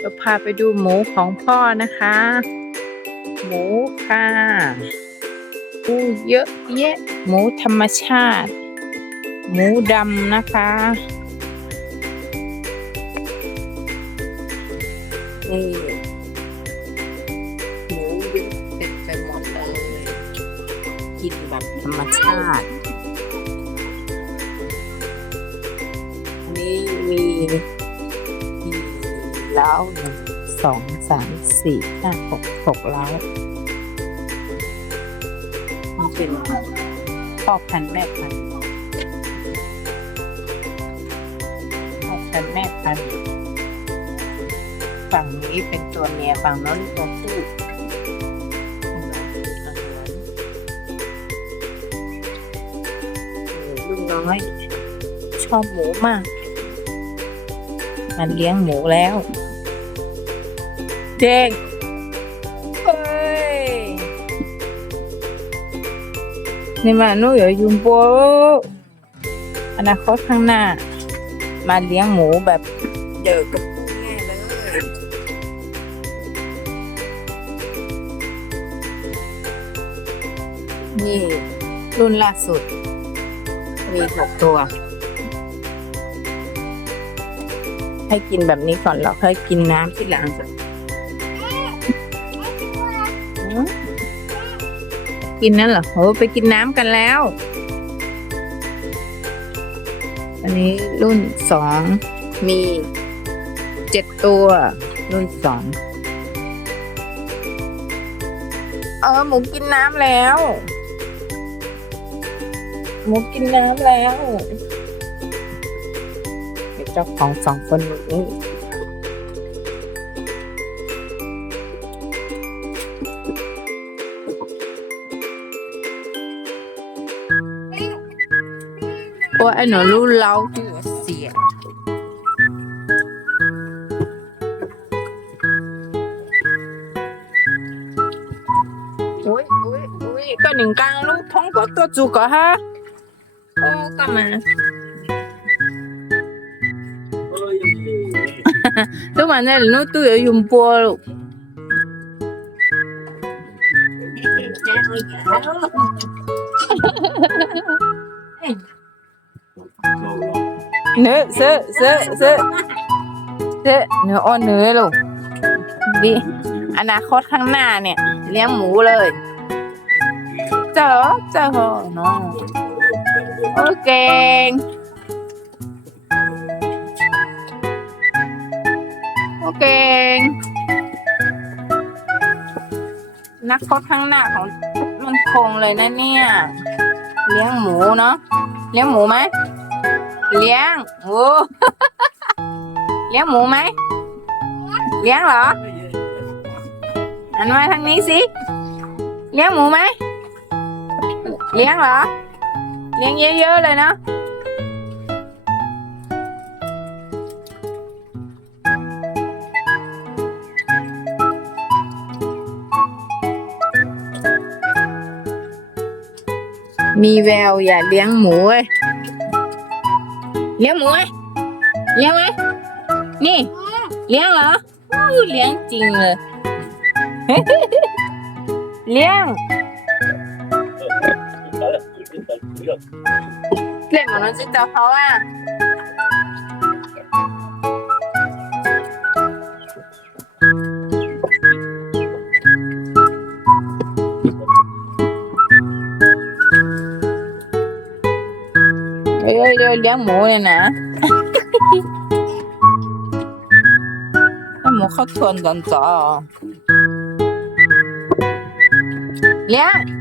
เดี๋ยวพาไปดูหมูของพ่อนะคะ หมูค่ะอู้เยอะแยะ หมูธรรมชาติ หมูดำนะคะ นี่หมูเยอะเป็นไปหมดเลยกินแบบธรรมชาตินนี้มี ล้าหนึ่งสองสามสี่ห้าหกหกเล้านี่เป็นพ่อพันธุ์แม่พันธุ์พ่อพันธุ์แม่พันธุ์ฝั่งนี้เป็นตัวเมียฝั่งโน้นตัวผู้ลูกน้อย ชอบหมูมาก มันเลี้ยงหมูแล้ว เจ๊งเอ้ยนี่มาหนูอย่ายุ่งโปอนาคตข้างหน้า มาเลี้ยงหมูแบบเจอกับปูแน่เลยนี่รุ่นล่าสุด มีหกตัว ให้กินแบบนี้ก่อนแล้วค่อยกินน้ำที่หลังหืม กินนั่นเหรอโหไปกินน้ำกันแล้ว อันนี้รุ่นสองมีเจ็ดตัว รุ่นสองเออหมูกินน้ำแล้ว หมูกินน้ำแล้วเจ้าของสองคนนี้ ว่าไอ้หนูรู้เล้าที่ว่าเสียอุ้ยอุ้ยอุ้ยก็หนึ่งกลางลูกท้องก็ตัวจุกเหรอฮะโเนื้อเสือเสือเสือเสือเนื้ออ่อนเนื้อลูกดีอนาคตข้างหน้าเนี่ย เลี้ยงหมูเลย เจ้าเจ้าน้องโอเคโอเคนักโทษข้างหน้าของมันคงเลยนะเนี่ย เลี้ยงหมูเนาะเลี้ยงหมูไหม เลี้ยงโอ้เลี้ยงหมูไหมเลี้ยงเหรอหันมาทางนี้สิเลี้ยงหมูไหมเลี้ยงเหรอ เลี้ยงเยอะๆเลยเนาะมีแววอย่าเลี้ยงหมูเว้ย เลี้ยงหมูไหมเลี้ยงไหมนี่ เลี้ยงเหรออู้เลี้ยงจริงเลย เลี้ยงเล่นเหมือ เจ้าเขาอะเอ้ยเดี๋ยวเลี้ยงหมูเลยนะให้หมูเข้าทวนก่อนจ้าเลี้ยง